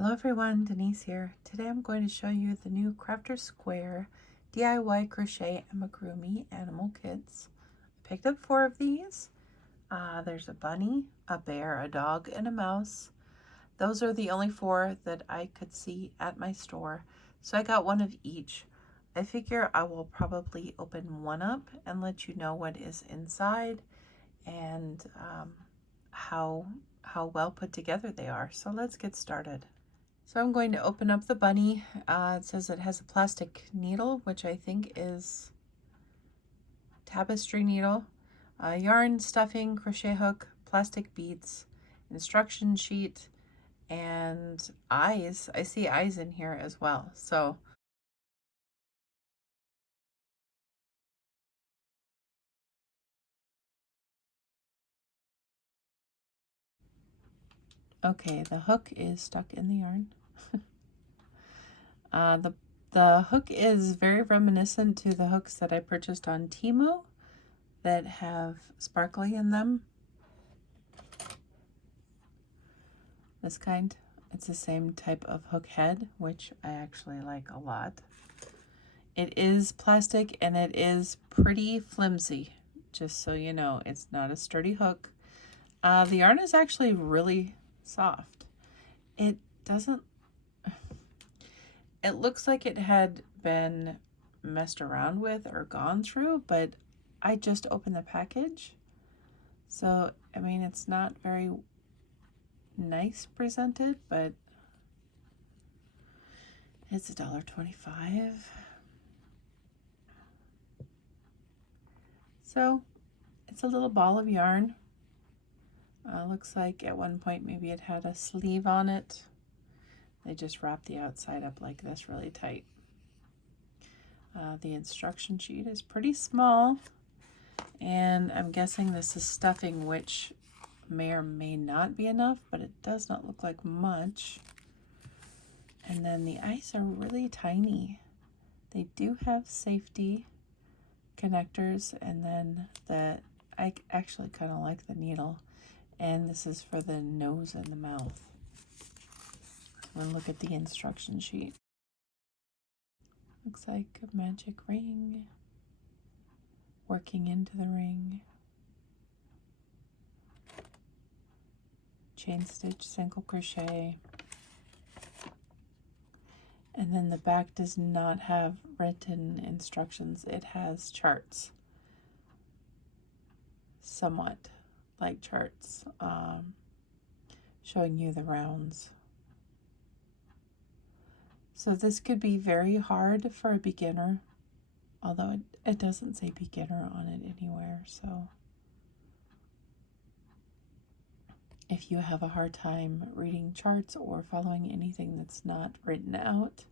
Hello everyone, Denise here. Today I'm going to show you the new Crafter Square DIY crochet amigurumi animal kits. I picked up 4 of these. There's a bunny, a bear, a dog, and a mouse. Those are the only 4 that I could see at my store, so I got 1 of each. I figure I will probably open one up and let you know what is inside and how well put together they are. So let's get started. So I'm going to open up the bunny. It says it has a plastic needle, which I think is tapestry needle, yarn, stuffing, crochet hook, plastic beads, instruction sheet, and eyes. I see eyes in here as well. So okay, the hook is stuck in the yarn. The hook is very reminiscent to the hooks that I purchased on Temu that have sparkly in them. This kind, it's the same type of hook head, which I actually like a lot. It is plastic and it is pretty flimsy, just so you know. It's not a sturdy hook. The yarn is actually really soft. It doesn't, it looks like it had been messed around with or gone through, but I just opened the package. So, I mean, it's not very nice presented, but it's $1.25. So it's a little ball of yarn. Looks like at one point maybe it had a sleeve on it. They just wrapped the outside up like this really tight. The instruction sheet is pretty small, and I'm guessing this is stuffing, which may or may not be enough, but it does not look like much. And then the eyes are really tiny. They do have safety connectors, and then I actually kind of like the needle, and this is for the nose and the mouth. We'll look at the instruction sheet. Looks like a magic ring, working into the ring, chain stitch, single crochet, and then the back does not have written instructions. It has charts, somewhat like charts, showing you the rounds. So this could be very hard for a beginner, although it doesn't say beginner on it anywhere. So if you have a hard time reading charts or following anything that's not written out,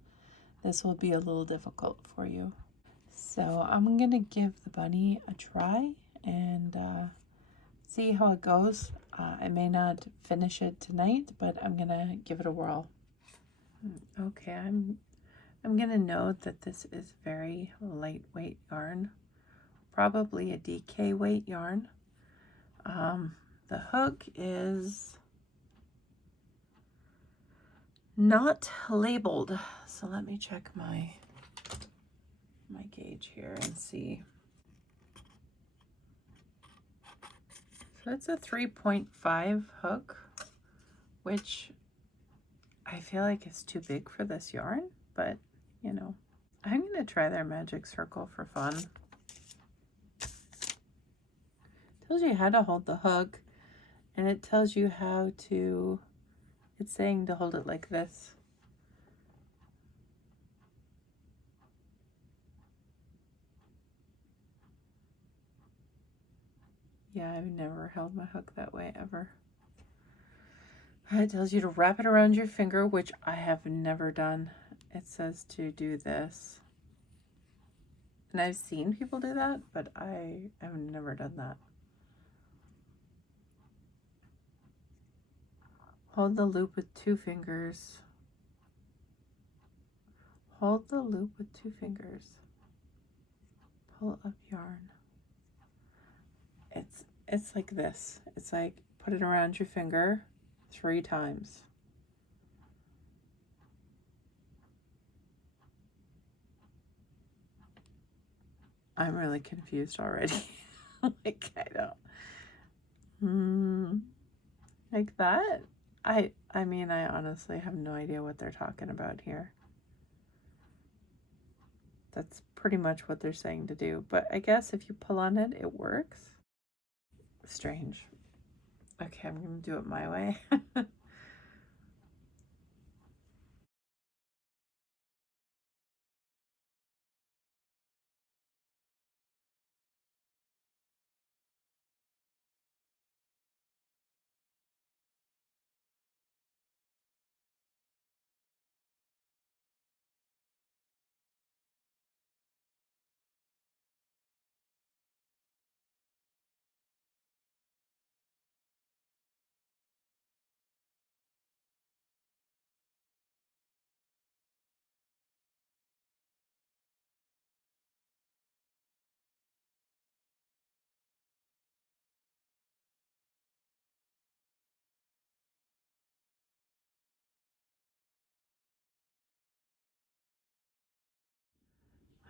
this will be a little difficult for you. So I'm going to give the bunny a try and see how it goes. I may not finish it tonight, but I'm going to give it a whirl. Okay, I'm going to note that this is very lightweight yarn, probably a DK weight yarn. The hook is not labeled, so let me check my gauge here and see. So it's a 3.5 hook, which I feel like is too big for this yarn, but you know, I'm gonna try their magic circle for fun. It tells you how to hold the hook, and it tells you how to, it's saying to hold it like this. Yeah, I've never held my hook that way ever. It tells you to wrap it around your finger, which I have never done. It says to do this. And I've seen people do that, but I have never done that. Hold the loop with 2 fingers. Hold the loop with 2 fingers. Pull up yarn. It's like this. It's like put it around your finger 3 times. I'm really confused already. Like, I don't, like that? I mean, I honestly have no idea what they're talking about here. That's pretty much what they're saying to do, but I guess if you pull on it, it works. Strange. Okay, I'm gonna do it my way.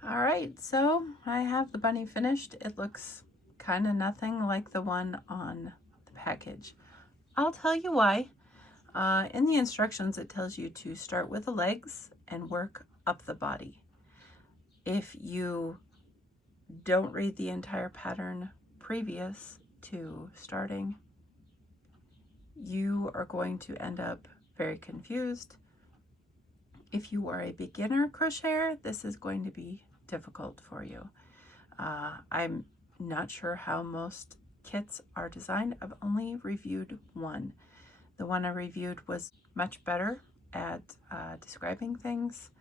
All right, so I have the bunny finished. It looks kind of nothing like the one on the package. I'll tell you why. In the instructions, it tells you to start with the legs and work up the body. If you don't read the entire pattern previous to starting, you are going to end up very confused. If you are a beginner crocheter, this is going to be difficult for you. I'm not sure how most kits are designed. I've only reviewed one. The one I reviewed was much better at describing things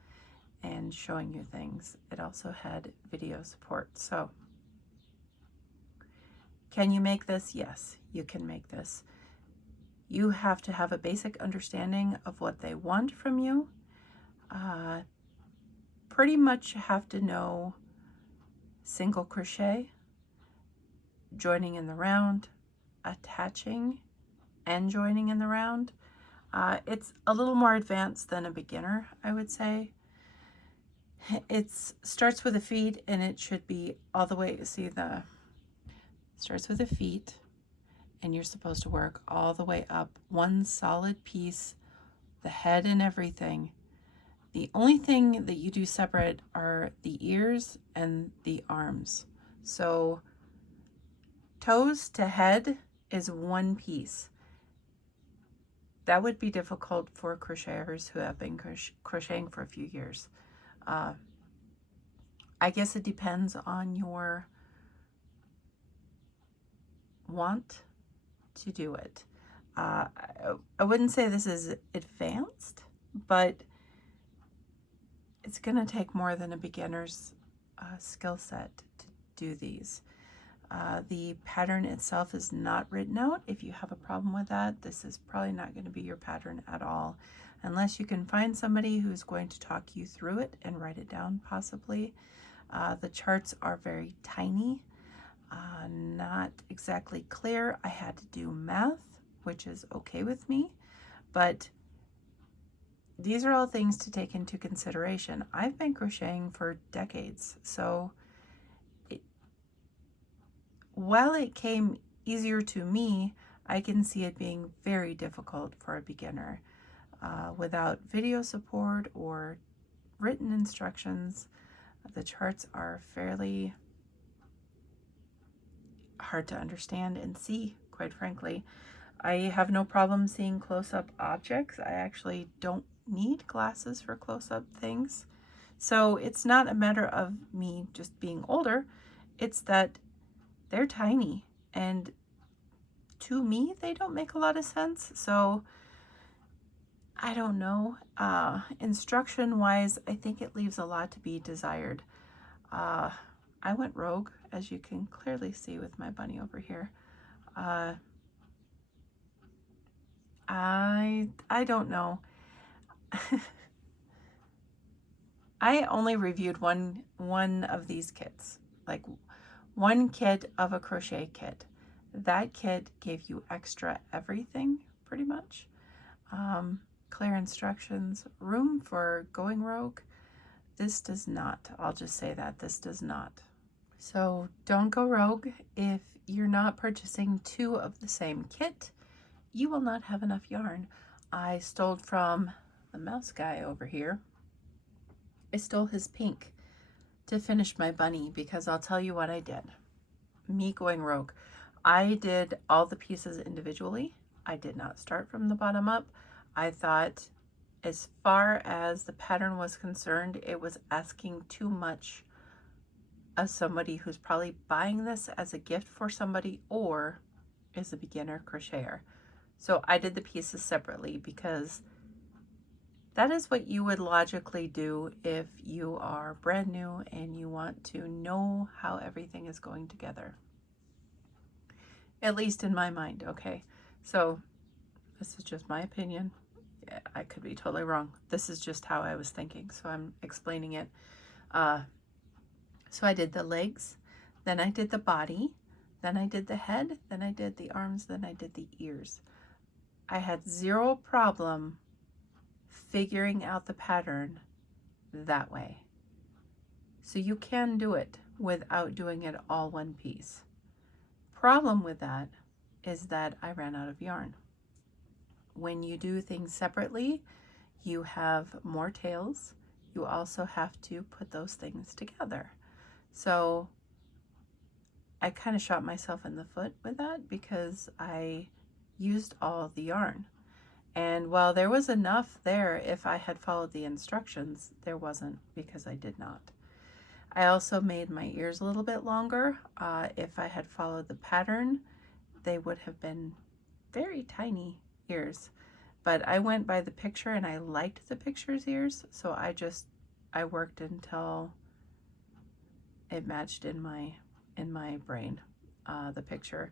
and showing you things. It also had video support. So, can you make this? Yes, you can make this. You have to have a basic understanding of what they want from you. Pretty much have to know single crochet, joining in the round, attaching, and joining in the round. It's a little more advanced than a beginner, I would say. It starts with the feet, and it should be all the way, see, starts with the feet, and you're supposed to work all the way up, one solid piece, the head and everything. The only thing that you do separate are the ears and the arms. So toes to head is one piece. That would be difficult for crocheters who have been crocheting for a few years. I guess it depends on your want to do it. I wouldn't say this is advanced, but it's going to take more than a beginner's skill set to do these. The pattern itself is not written out. If you have a problem with that, this is probably not going to be your pattern at all, unless you can find somebody who's going to talk you through it and write it down possibly. The charts are very tiny, not exactly clear. I had to do math, which is okay with me, but these are all things to take into consideration. I've been crocheting for decades, so while it came easier to me, I can see it being very difficult for a beginner. Without video support or written instructions, the charts are fairly hard to understand and see, quite frankly. I have no problem seeing close-up objects. I actually don't need glasses for close-up things. So it's not a matter of me just being older, it's that they're tiny, and to me, they don't make a lot of sense. So I don't know. Instruction-wise, I think it leaves a lot to be desired. I went rogue, as you can clearly see with my bunny over here. I don't know. I only reviewed one of these kits, like one kit of a crochet kit. That kit gave you extra everything, pretty much. Clear instructions, room for going rogue. This does not. I'll just say that this does not. So don't go rogue. If you're not purchasing 2 of the same kit, you will not have enough yarn. I stole from the mouse guy over here. I stole his pink to finish my bunny because I'll tell you what I did. Me going rogue. I did all the pieces individually. I did not start from the bottom up. I thought as far as the pattern was concerned, it was asking too much of somebody who's probably buying this as a gift for somebody or is a beginner crocheter. So I did the pieces separately because that is what you would logically do if you are brand new and you want to know how everything is going together. At least in my mind, okay? So this is just my opinion. I could be totally wrong. This is just how I was thinking, so I'm explaining it. So I did the legs, then I did the body, then I did the head, then I did the arms, then I did the ears. I had zero problem figuring out the pattern that way. So you can do it without doing it all one piece. Problem with that is that I ran out of yarn. When you do things separately, you have more tails. You also have to put those things together. So I kind of shot myself in the foot with that because I used all the yarn. And while there was enough there, if I had followed the instructions, there wasn't because I did not. I also made my ears a little bit longer. If I had followed the pattern, they would have been very tiny ears. But I went by the picture and I liked the picture's ears, so I worked until it matched in my brain, the picture.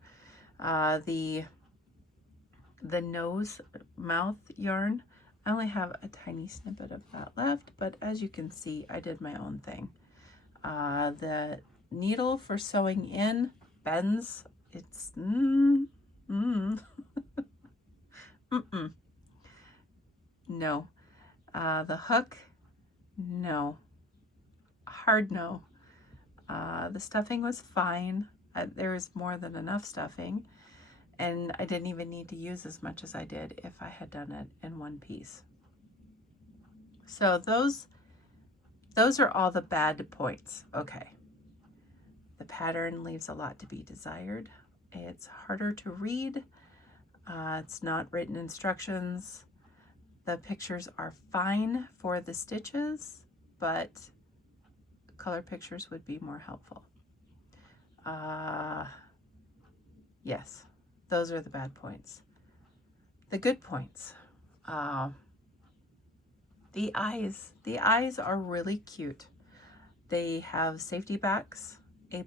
The nose mouth yarn, I only have a tiny snippet of that left, but as you can see, I did my own thing. The needle for sewing in bends. It's no. The hook, no. Hard no. The stuffing was fine. There was more than enough stuffing, and I didn't even need to use as much as I did if I had done it in one piece. So those are all the bad points. Okay. The pattern leaves a lot to be desired. It's harder to read. It's not written instructions. The pictures are fine for the stitches, but color pictures would be more helpful. Yes, those are the bad points. The good points. The eyes are really cute. They have safety backs, A+.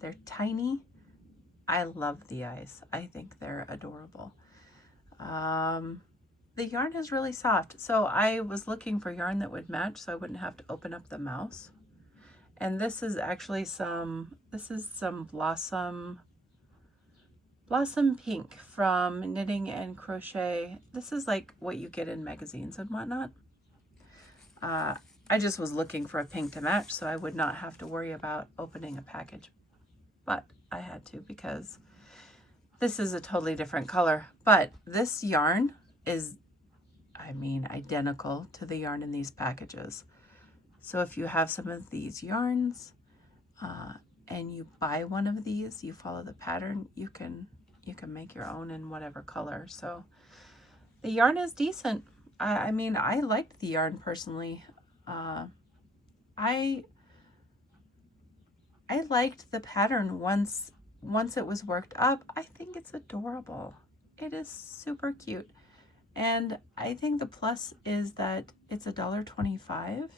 They're tiny. I love the eyes. I think they're adorable. The yarn is really soft. So I was looking for yarn that would match so I wouldn't have to open up the mouse. And this is actually some Blossom Pink from Knitting and Crochet. This is like what you get in magazines and whatnot. I just was looking for a pink to match so I would not have to worry about opening a package. But I had to because this is a totally different color. But this yarn is, I mean, identical to the yarn in these packages. So if you have some of these yarns and you buy one of these, you follow the pattern, you can make your own in whatever color. So the yarn is decent. I mean, I liked the yarn personally. I liked the pattern once it was worked up. I think it's adorable. It is super cute. And I think the plus is that it's $1.25.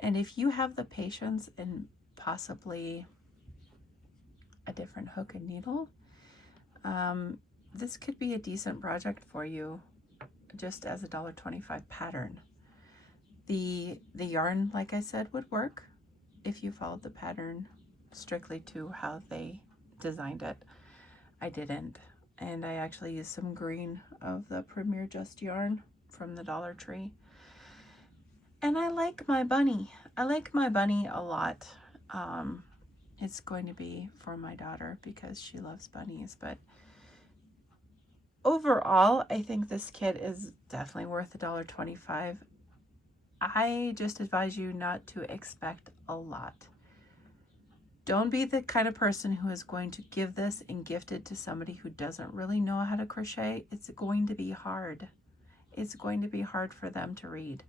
And if you have the patience and possibly a different hook and needle, this could be a decent project for you just as a $1.25 pattern. The yarn, like I said, would work if you followed the pattern strictly to how they designed it. I didn't. And I actually used some green of the Premier Just yarn from the Dollar Tree. And I like my bunny. I like my bunny a lot. It's going to be for my daughter because she loves bunnies. But overall, I think this kit is definitely worth $1.25. I just advise you not to expect a lot. Don't be the kind of person who is going to give this and gift it to somebody who doesn't really know how to crochet. It's going to be hard. It's going to be hard for them to read.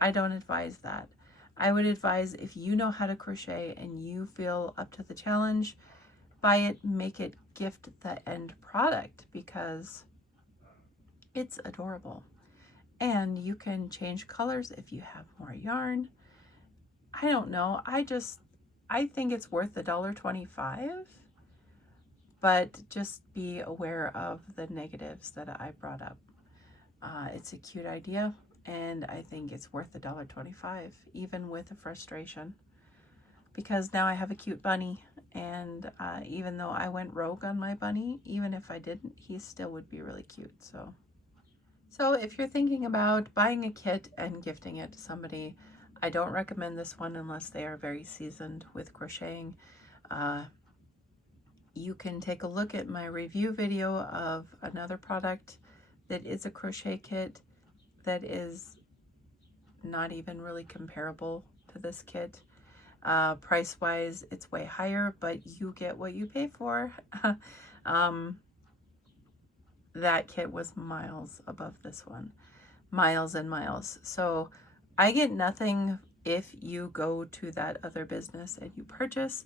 I don't advise that. I would advise if you know how to crochet and you feel up to the challenge, buy it, make it, gift the end product because it's adorable. And you can change colors if you have more yarn. I don't know. I think it's worth $1.25, but just be aware of the negatives that I brought up. It's a cute idea, and I think it's worth $1.25, even with the frustration, because now I have a cute bunny, and even though I went rogue on my bunny, even if I didn't, he still would be really cute. So if you're thinking about buying a kit and gifting it to somebody, I don't recommend this one unless they are very seasoned with crocheting. You can take a look at my review video of another product that is a crochet kit that is not even really comparable to this kit. Price-wise, it's way higher, but you get what you pay for. That kit was miles above this one. Miles and miles. So I get nothing if you go to that other business and you purchase.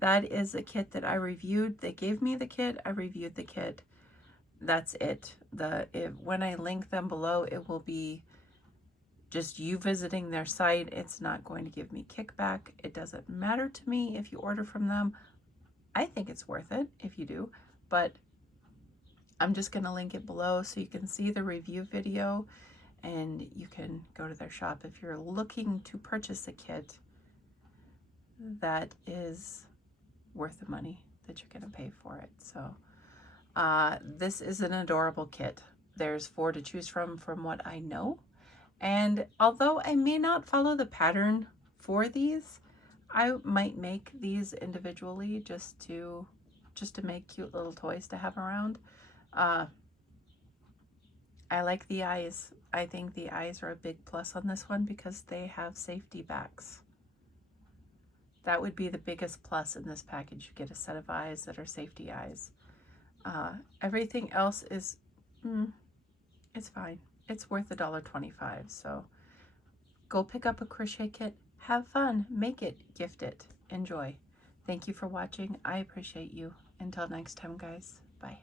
That is a kit that I reviewed. They gave me the kit. I reviewed the kit. That's it. When I link them below, it will be just you visiting their site. It's not going to give me kickback. It doesn't matter to me if you order from them. I think it's worth it if you do, but I'm just going to link it below so you can see the review video and you can go to their shop if you're looking to purchase a kit that is worth the money that you're going to pay for it. So this is an adorable kit. There's 4 to choose from what I know. And although I may not follow the pattern for these, I might make these individually just to make cute little toys to have around. I like the eyes. I think the eyes are a big plus on this one because they have safety backs. That would be the biggest plus in this package. You get a set of eyes that are safety eyes. Everything else is, it's fine. It's worth $1.25. So go pick up a crochet kit, have fun, make it, gift it, enjoy. Thank you for watching. I appreciate you. Until next time, guys. Bye.